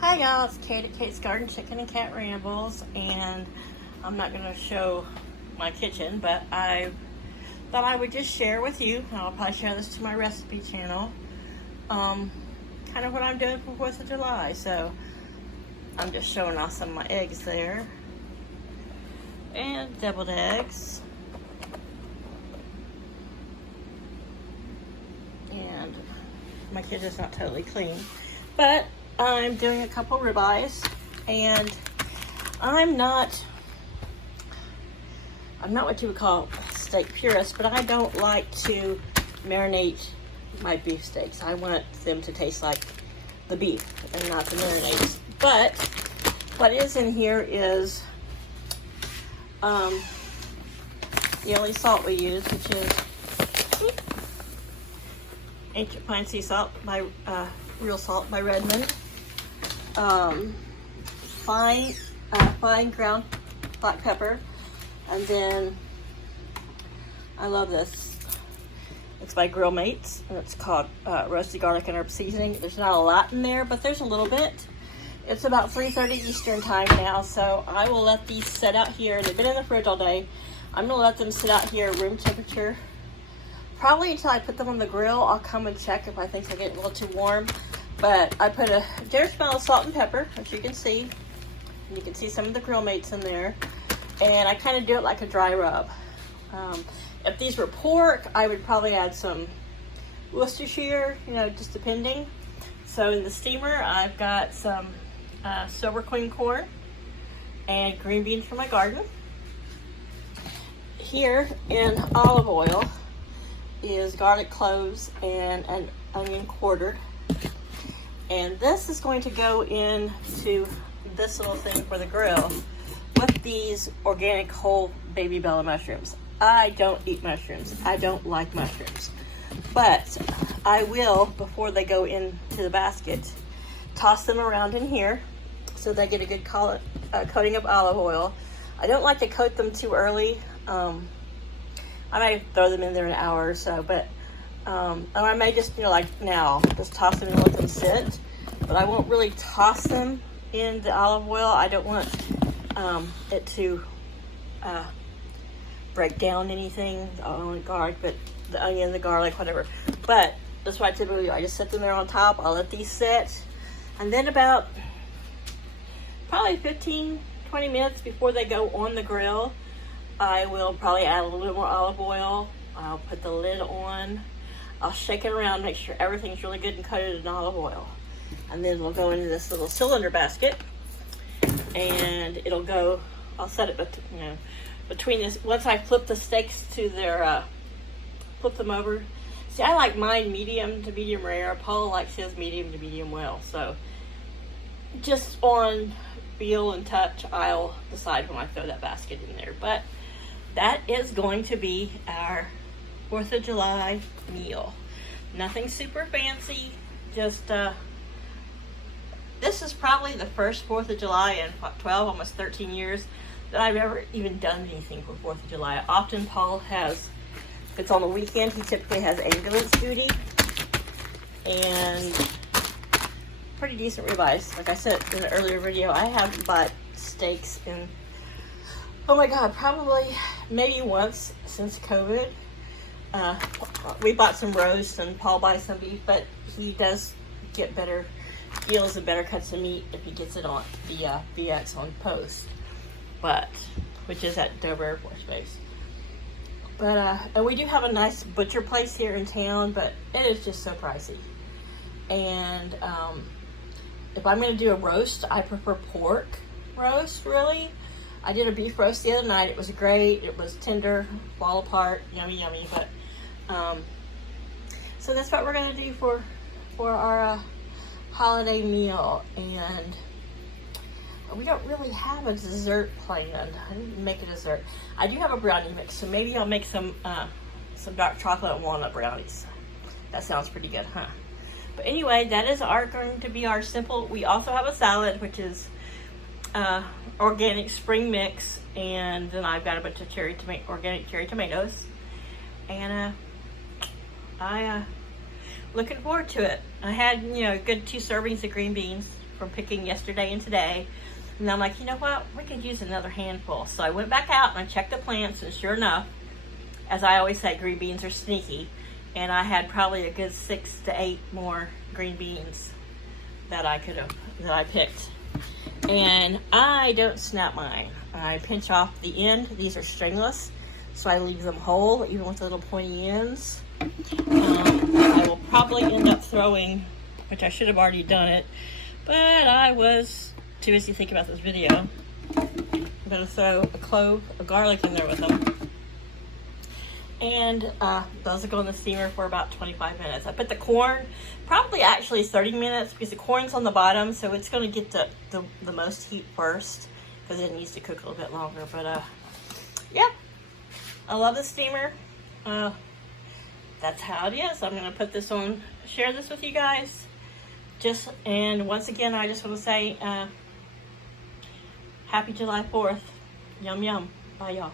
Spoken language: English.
Hi y'all, it's Kate at Kate's Garden Chicken and Cat Rambles, and I'm not going to show my kitchen, but I thought I would just share with you, and I'll probably share this to my recipe channel, kind of what I'm doing for 4th of July. So I'm just showing off some of my eggs there, and deviled eggs, and my kitchen's not totally clean, but I'm doing a couple ribeyes, and I'm not what you would call a steak purist, but I don't like to marinate my beef steaks. I want them to taste like the beef and not the marinades. But what is in here is the only salt we use, which is Ancient Pine Sea Salt by Real Salt by Redmond. Fine ground black pepper, and then I love this. It's by Grill Mates, and it's called roasted garlic and herb seasoning. There's not a lot in there, but there's a little bit. It's about 3:30 Eastern time now, so I will let these sit out here. They've been in the fridge all day. I'm gonna let them sit out here room temperature, probably until I put them on the grill. I'll come and check if I think they get a little too warm. But I put a generous amount of salt and pepper, as you can see. And you can see some of the Grill Mates in there. And I kind of do it like a dry rub. If these were pork, I would probably add some Worcestershire, just depending. So in the steamer, I've got some Silver Queen corn and green beans from my garden. Here in olive oil is garlic cloves and an onion quartered. And this is going to go into this little thing for the grill with these organic whole baby bella mushrooms. I don't eat mushrooms. I don't like mushrooms. But I will, before they go into the basket, toss them around in here so they get a good coating of olive oil. I don't like to coat them too early. I may throw them in there an hour or so, but or I may just, like now, just toss them and let them sit. But I won't really toss them in the olive oil. I don't want it to break down anything, the garlic, but the onion, the garlic, whatever. But that's what I typically do. I just set them there on top. I'll let these sit. And then about probably 15, 20 minutes before they go on the grill, I will probably add a little bit more olive oil. I'll put the lid on. I'll shake it around, make sure everything's really good and coated in olive oil. And then we'll go into this little cylinder basket, and it'll go, I'll set it between this, once I flip the steaks to their, flip them over. See, I like mine medium to medium rare. Paul likes his medium to medium well. So just on feel and touch, I'll decide when I throw that basket in there. But that is going to be our 4th of July meal. Nothing super fancy, just this is probably the first 4th of July in 12, almost 13 years that I've ever even done anything for 4th of July. Often Paul has, if it's on the weekend, he typically has ambulance duty, and pretty decent ribeyes. Like I said in the earlier video, I haven't bought steaks in, oh my God, probably maybe once since COVID. We bought some roast, and Paul buys some beef, but he does get better deals and better cuts of meat if he gets it on the VX on post, which is at Dover Air Force Base. But and we do have a nice butcher place here in town, but it is just so pricey. And if I'm going to do a roast, I prefer pork roast, really. I did a beef roast the other night. It was great. It was tender, fall apart, yummy, yummy. But so that's what we're going to do for our holiday meal. And we don't really have a dessert planned. I didn't make a dessert. I do have a brownie mix, so maybe I'll make some dark chocolate and walnut brownies. That sounds pretty good, huh? But anyway, that is going to be our simple. We also have a salad, which is organic spring mix, and then I've got a bunch of organic cherry tomatoes, and I looking forward to it. I had, good 2 servings of green beans from picking yesterday and today. And I'm like, you know what? We could use another handful. So I went back out and I checked the plants, and sure enough, as I always say, green beans are sneaky. And I had probably a good 6 to 8 more green beans that I picked. And I don't snap mine. I pinch off the end. These are stringless, so I leave them whole, even with the little pointy ends. I will probably end up throwing, which I should have already done it, but I was too busy thinking about this video. I'm going to throw a clove of garlic in there with them. And those will go in the steamer for about 25 minutes. I put the corn, probably actually 30 minutes, because the corn's on the bottom, so it's going to get the most heat first, because it needs to cook a little bit longer. But yeah, I love the steamer. That's how it is. I'm going to put this on, share this with you guys. And once again, I just want to say happy July 4th. Yum, yum. Bye, y'all.